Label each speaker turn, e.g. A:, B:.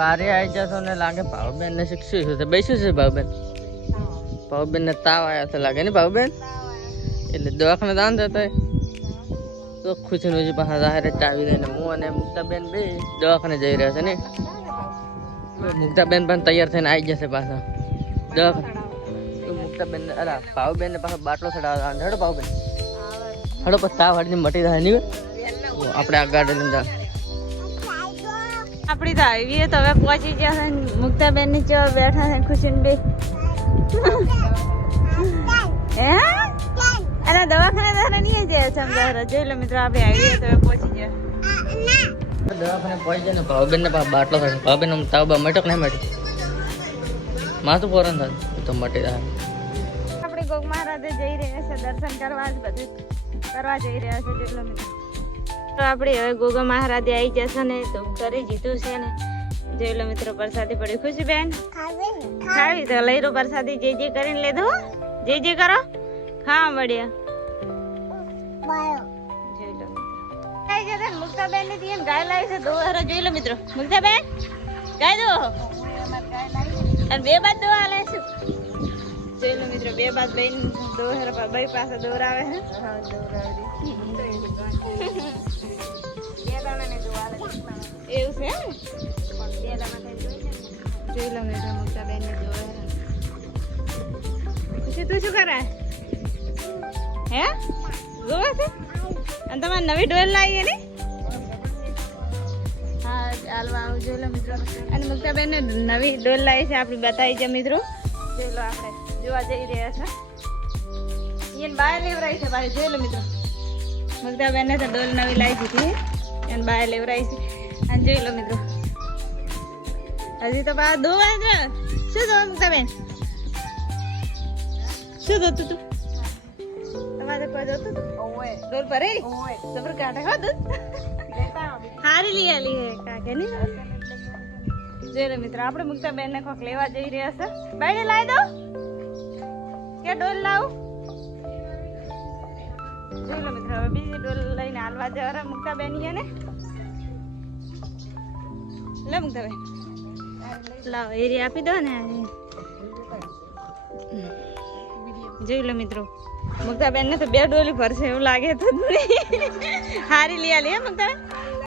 A: બારે આવી જશો ને લાગે ભાવબેન ને શીખશું છે? બેસ્યું છે ભાવબેન? ભાવબેન ને તાવ આવ્યા છે લાગે ને ભાવબેન? એટલે દવાખાને દાન દેતા તો ખુશી નું પાછા જાહેર ચાવી લઈને હું અને મુક્તાબેન બે દવાખાને જઈ રહ્યા છે ને. મુક્તાબેન પણ તૈયાર થઈને આવી જશે પાછા. દવાખાને. મુક્તાબેન અલા ભાવબેન ને પાછો બાટલો ચડાવવા હડો ભાવબેન. હડો પછી તાવ હાડીને મટી જાય નહીં આપણે આ ગાર્ડન અંદર
B: આપણી તો આવી તો હવે પહોંચી ગયા છે મુક્તાબેનની ચો બેઠા છે ખુશીન બે હે? અરે દવાખાને તારે નહીં જાય છે અમદાવાદ જોઈ લો મિત્રો આપણે આવી તો હવે પહોંચી ગયા.
A: દવાખાને પહોંચી જાય ને ભાવબેન ને બાટલો થશે ભાવબેન આમ તાવ બા મટક નહીં મટી. માથું ફોરન થાય. તો મટી
B: આપણે ગોગ મહારાજે જઈ રહ્યા છે દર્શન કરવા. જ બધું કરવા જઈ રહ્યા છે જોઈ લો મિત્રો. તો આપણે હવે ગોગા મહારાજે આવી જશે ને, તો કરી જીતું છે ને. જોઈ લો મિત્રો, પ્રસાદી પડી. ખુશી બેન? ખાવી તો લઈ રો પ્રસાદી. જે જે કરીને લેધો જે જે કરો ખા મળ્યા. બે જોઈ બે બાદ બેન દો હારો બે પાસે દોરાવે છે એવું છે એમ? જોઈ લો મિત્રો મોટા બેન ને હારો પછી તું શું કરે હે? જોવે છે? અને તમારે નવી ડોલ લાવી એની? હા ચાલવા આવું જોઈ લો મિત્રો. અને મુક્તાબેન ને નવી ડોલ લાવી છે આપણે બતાવી છે મિત્રો. જોઈ આપણે જોવા જઈ રહ્યા છે. એને બહાર લેવરાય છે ભાઈ જોઈ લો મિત્રો. મુક્તાબેન ને તો ડોલ નવી લાવી દીધી. એને બહાર લેવરાય છે. અને જોઈ લો મિત્રો. હજી તો બહાર ધોવા છે શું ધોવા મુક્તાબેન શું ધોતું તું? તમારે કોઈ જોતું તું? ડોલ ભરે સબર કાઢે હો દૂધ. હારી લઈ આલી હે કાકે ની જોઈ લો મિત્રો, આપણે મુક્તા બેન ને કોક લેવા જઈ રહ્યા છે. બાઈને લાવી દો. કે ડોલ લાવું? જોઈ લો મિત્રો, હવે બીજી ડોલ લઈને હાલવા જવા મુક્તા બેન ને. લે મુક્તા બેન લાવો એરી આપી દો ને. જોઈ લો મિત્રો મુક્તા બેન ને તો બે ડોલી ભરશે એવું લાગે તો હારી લઈ આલી હે મુક્તા બેન